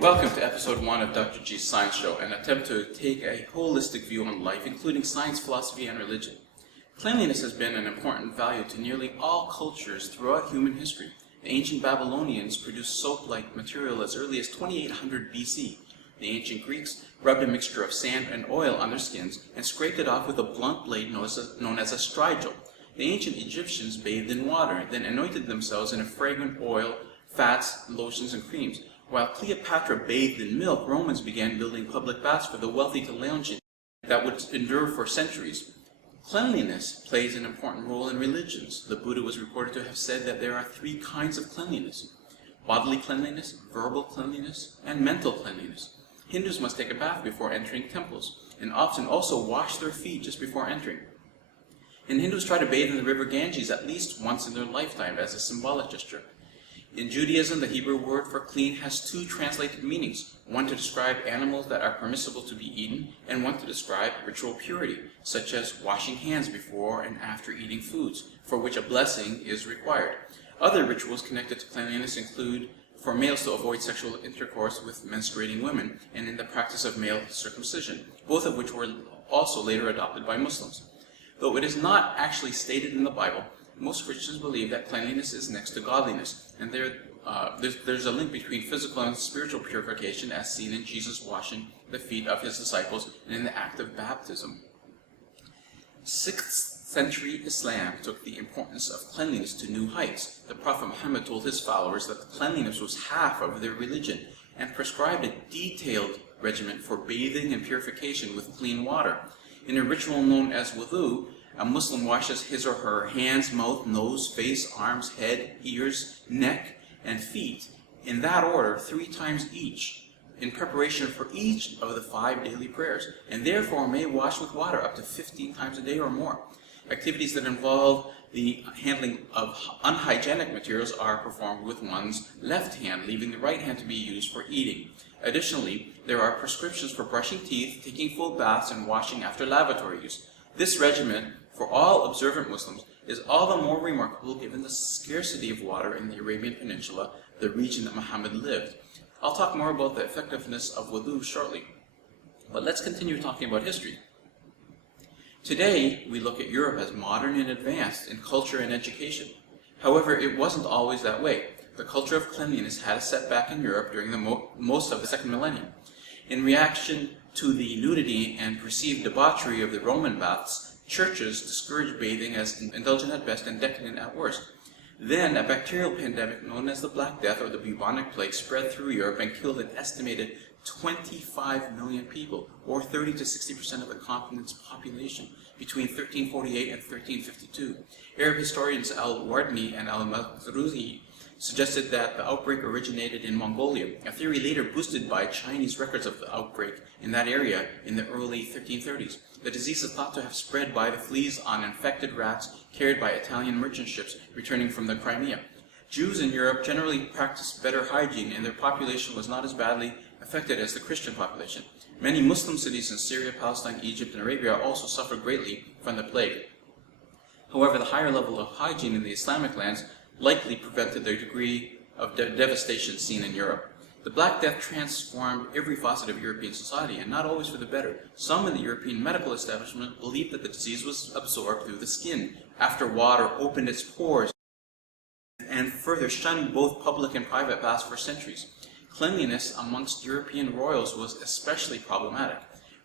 Welcome to episode 1 of Dr. G's Science Show, an attempt to take a holistic view on life, including science, philosophy, and religion. Cleanliness has been an important value to nearly all cultures throughout human history. The ancient Babylonians produced soap-like material as early as 2800 BC. The ancient Greeks rubbed a mixture of sand and oil on their skins and scraped it off with a blunt blade known as a strigil. The ancient Egyptians bathed in water, then anointed themselves in a fragrant oil, fats, lotions, and creams. While Cleopatra bathed in milk, Romans began building public baths for the wealthy to lounge in that would endure for centuries. Cleanliness plays an important role in religions. The Buddha was reported to have said that there are 3 kinds of cleanliness: bodily cleanliness, verbal cleanliness, and mental cleanliness. Hindus must take a bath before entering temples, and often also wash their feet just before entering. And Hindus try to bathe in the river Ganges at least once in their lifetime as a symbolic gesture. In Judaism, the Hebrew word for clean has 2 translated meanings, one to describe animals that are permissible to be eaten, and one to describe ritual purity, such as washing hands before and after eating foods, for which a blessing is required. Other rituals connected to cleanliness include for males to avoid sexual intercourse with menstruating women, and in the practice of male circumcision, both of which were also later adopted by Muslims. Though it is not actually stated in the Bible, most Christians believe that cleanliness is next to godliness, and there's a link between physical and spiritual purification as seen in Jesus washing the feet of his disciples and in the act of baptism. 6th century Islam took the importance of cleanliness to new heights. The Prophet Muhammad told his followers that cleanliness was half of their religion and prescribed a detailed regimen for bathing and purification with clean water. In a ritual known as wudu, a Muslim washes his or her hands, mouth, nose, face, arms, head, ears, neck, and feet in that order 3 times each, in preparation for each of the 5 daily prayers, and therefore may wash with water up to 15 times a day or more. Activities that involve the handling of unhygienic materials are performed with one's left hand, leaving the right hand to be used for eating. Additionally, there are prescriptions for brushing teeth, taking full baths, and washing after lavatory use. This regimen, for all observant Muslims, is all the more remarkable given the scarcity of water in the Arabian Peninsula, the region that Muhammad lived. I'll talk more about the effectiveness of wudu shortly, but let's continue talking about history. Today, we look at Europe as modern and advanced in culture and education. However, it wasn't always that way. The culture of cleanliness had a setback in Europe during most of the 2nd millennium. In reaction to the nudity and perceived debauchery of the Roman baths, churches discouraged bathing as indulgent at best and decadent at worst. Then, a bacterial pandemic known as the Black Death or the bubonic plague spread through Europe and killed an estimated 25 million people, or 30 to 60% of the continent's population, between 1348 and 1352. Arab historians al-Wardni and al-Mazruzi suggested that the outbreak originated in Mongolia, a theory later boosted by Chinese records of the outbreak in that area in the early 1330s. The disease is thought to have spread by the fleas on infected rats carried by Italian merchant ships returning from the Crimea. Jews in Europe generally practiced better hygiene, and their population was not as badly affected as the Christian population. Many Muslim cities in Syria, Palestine, Egypt, and Arabia also suffered greatly from the plague. However, the higher level of hygiene in the Islamic lands likely prevented the degree of devastation seen in Europe. The Black Death transformed every facet of European society, and not always for the better. Some in the European medical establishment believed that the disease was absorbed through the skin, after water opened its pores, and further shunned both public and private baths for centuries. Cleanliness amongst European royals was especially problematic.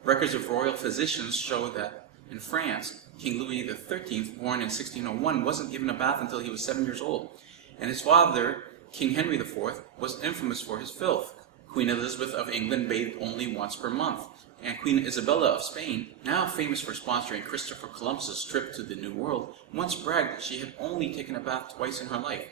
Records of royal physicians show that in France, King Louis XIII, born in 1601, wasn't given a bath until he was 7 years old, and his father, King Henry IV, was infamous for his filth. Queen Elizabeth of England bathed only once per month, and Queen Isabella of Spain, now famous for sponsoring Christopher Columbus's trip to the New World, once bragged that she had only taken a bath twice in her life.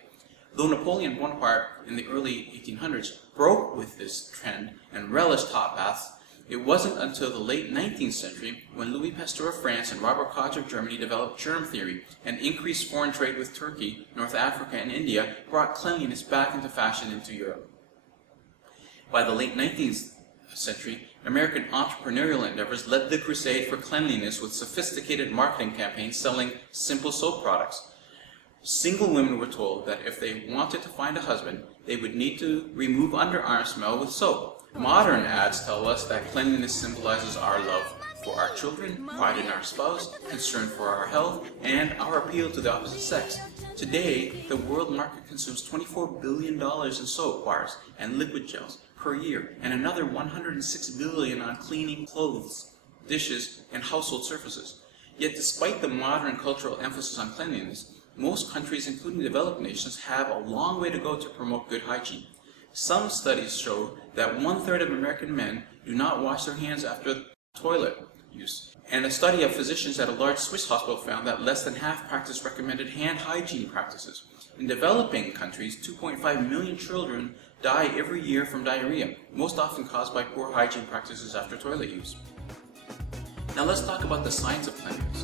Though Napoleon Bonaparte in the early 1800s broke with this trend and relished hot baths, it wasn't until the late 19th century when Louis Pasteur of France and Robert Koch of Germany developed germ theory, and increased foreign trade with Turkey, North Africa, and India brought cleanliness back into fashion into Europe. By the late 19th century, American entrepreneurial endeavors led the crusade for cleanliness with sophisticated marketing campaigns selling simple soap products. Single women were told that if they wanted to find a husband, they would need to remove underarm smell with soap. Modern ads tell us that cleanliness symbolizes our love for our children, pride in our spouse, concern for our health, and our appeal to the opposite sex. Today, the world market consumes $24 billion in soap bars and liquid gels per year, and another $106 billion on cleaning clothes, dishes, and household surfaces. Yet despite the modern cultural emphasis on cleanliness, most countries, including developed nations, have a long way to go to promote good hygiene. Some studies show that 1/3 of American men do not wash their hands after toilet use. And a study of physicians at a large Swiss hospital found that less than half practice recommended hand hygiene practices. In developing countries, 2.5 million children die every year from diarrhea, most often caused by poor hygiene practices after toilet use. Now let's talk about the science of cleanliness.